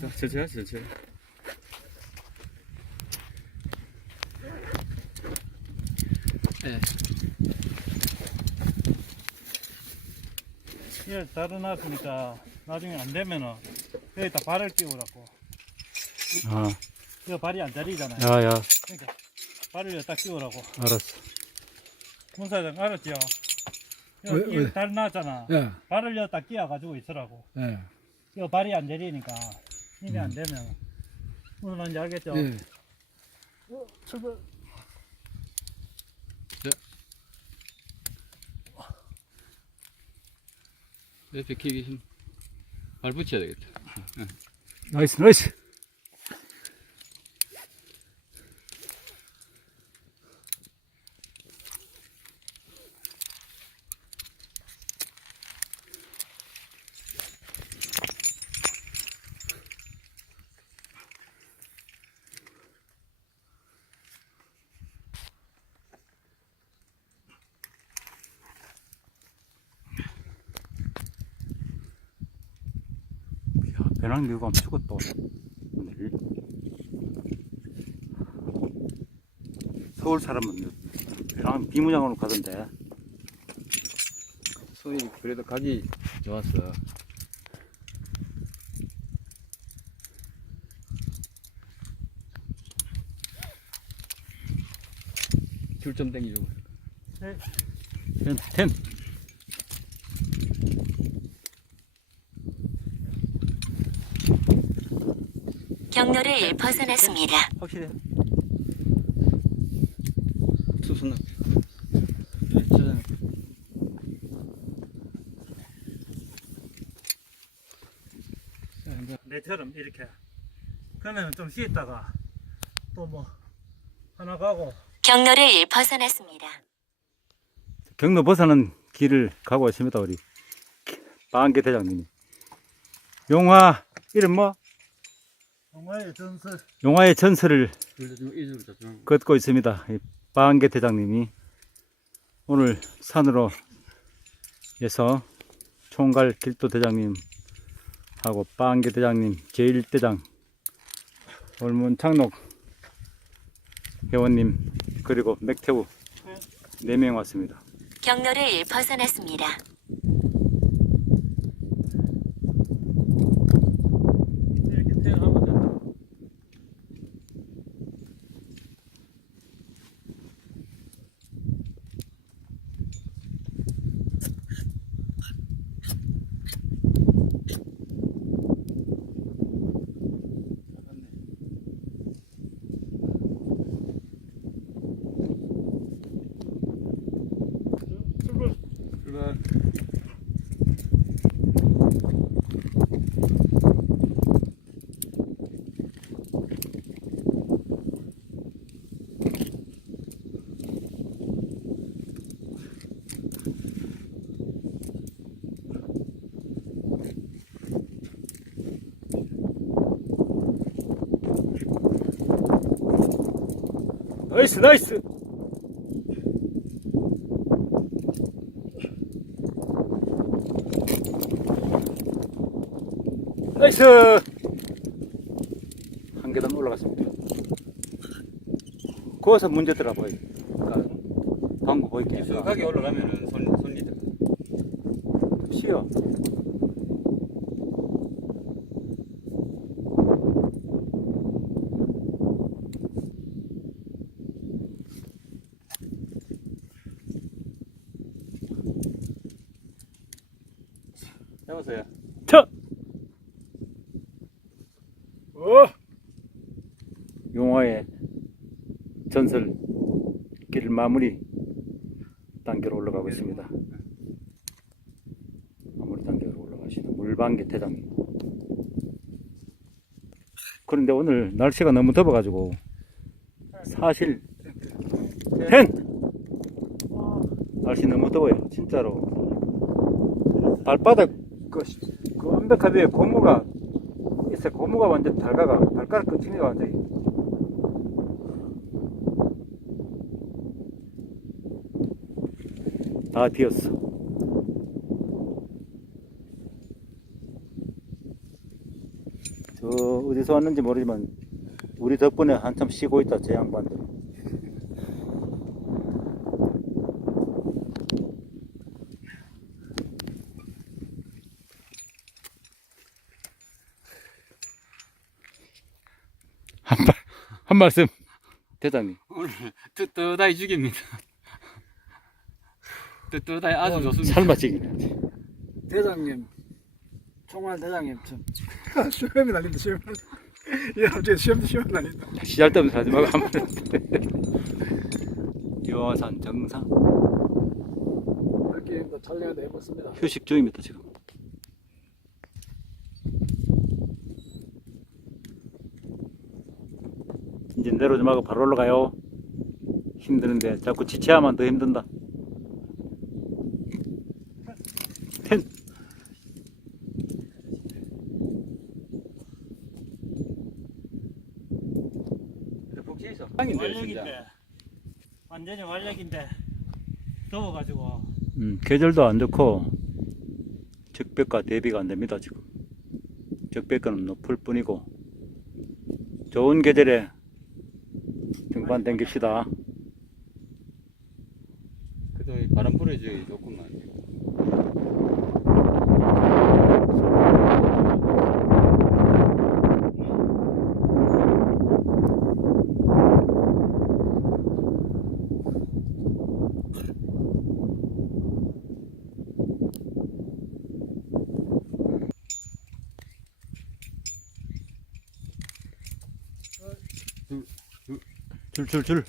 천천히 하세요, 천천히. 이거 달아놨으니까 나중에 안 되면은 여기다 발을 끼우라고. 아, 이거 발이 안 자리잖아요. 야, 야, 그러니까 발을 여기다 끼우라고. 알았어. 문사장 알았죠? 이거 왜? 달 놨잖아. 예, 발을 여기다 끼워가지고 있으라고. 예, 이거 발이 안 자리니까 이게 안 되면 무슨 말인지 알겠죠? 예. 어, 출발. 옆에 키 계신 발 붙여야 되겠다. 나이스, 나이스. 야, 배낭 들고 가면 죽었다. 오늘. 서울 사람은 배낭 비무장으로 가던데. 손이 그래도 각이 좋았어. 줄좀 당기주고. 텐, 텐. 경로를 벗어났습니다. 확실해. 수순 네. 내처럼 이렇게. 그러면 좀 쉬었다가 또 뭐 하나 가고 경로를 벗어났습니다. 경로 벗어난 길을 가고 있습니다, 우리. 방개 대장님이. 용화, 이름 뭐? 정말 전설 용화의 전설을. 걷고 있습니다. 이 방개 대장님이 오늘 산으로 해서 총괄 길도 대장님 하고 방개 대장님, 제일 대장, 올문 창록 회원님 그리고 맥태우 네 명 왔습니다. 경로를 벗어났습니다. 이렇게 태어나면 된다. 출발. 출발. 나 나이스 한 계단 올라갔습니다 거기서 문제 들어 보이 그러니까 방구 보이게 익숙하게 올라가면은 손 손이 들. 쉬어 해보세요. 쳐! 어! 용화의 전설 길 마무리 단계로 올라가고 있습니다. 마무리 단계로 올라가시는 물방개 대장님. 그런데 오늘 날씨가 너무 더워가지고 사실 텐! 날씨 너무 더워요 진짜로 발바닥 그, 그 언덕화 위에 고무가 있어 고무가 완전 달가가 발가락 끝이가 완전 아 비었어. 저 어디서 왔는지 모르지만 우리 덕분에 한참 쉬고 있다 제 양반들. 한, 말, 한 말씀. 대장님. 오늘 뜨뜻하게 죽입니다. 뜨뜻하게 아주 좋습니다. 삶아지기네. 대장님, 총알 대장님, 좀 시험이 날린다, 시험. 예, 갑자기 시험, 시험 날린다. 시할 때부터 하지 말고 한번 유화산 정상 이렇게 또 촬영도 해봤습니다. 휴식 중입니다 지금. 이제 내려오지 말고 바로 올라가요. 힘드는데 자꾸 지체하면 더 힘든다. 텐. 복지에서 완력인데 완전히 완력인데 더워가지고 음, 계절도 안 좋고 적벽과 대비가 안 됩니다 지금. 적벽은 높을 뿐이고 좋은 계절에 등반 댕깁시다. 그래도 이 바람 불어주기 좋구만. 줄 줄 줄.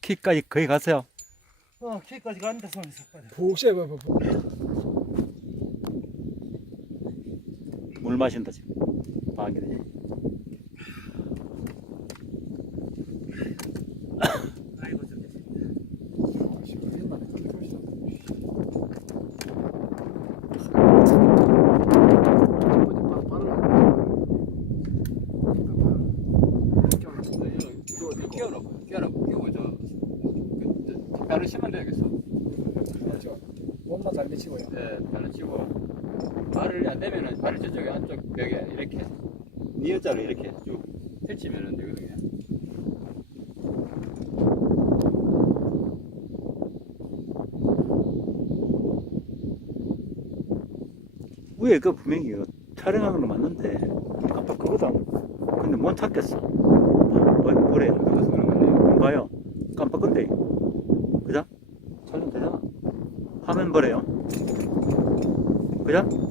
키까지 거의 갔어요. 어 키까지 간다 손이 삭발해 푹 쐬봐, 푹. 물 마신다 지금. 방이네기 이거 끼워라, 끼워라, 끼고 저, 그, 저, 뼈를 치면 되겠어. 몸만 잘 미치고요. 네, 뼈를 치고 발을 안 되면은 발을 벽에 이렇게 니어자로 이렇게 쭉 펼치면은 되거든요. 위에 그 분명히 이거 촬영하는 거 맞는데 아빠 그거다. 근데 못 찾겠어. 뭐, 뭐래? 그래서 그런 건데. 뭔가요? 깜빡건데. 그죠? 촬영 되잖아. 화면 보래요. 그죠?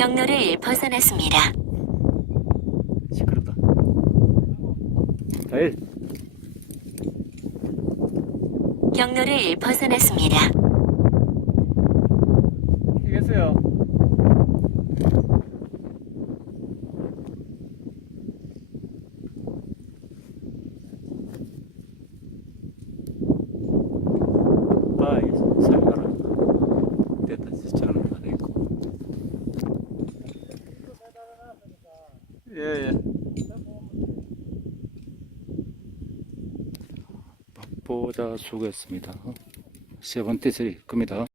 경로를 벗어났습니다. 시끄럽다. 자, 일. 경로를 벗어났습니다. 이겠어요. 아, 이 살가라. 됐다. 저는 안 했고. 예, 예. 보 자 수고했습니다. 세번째 쓰리 겁니다.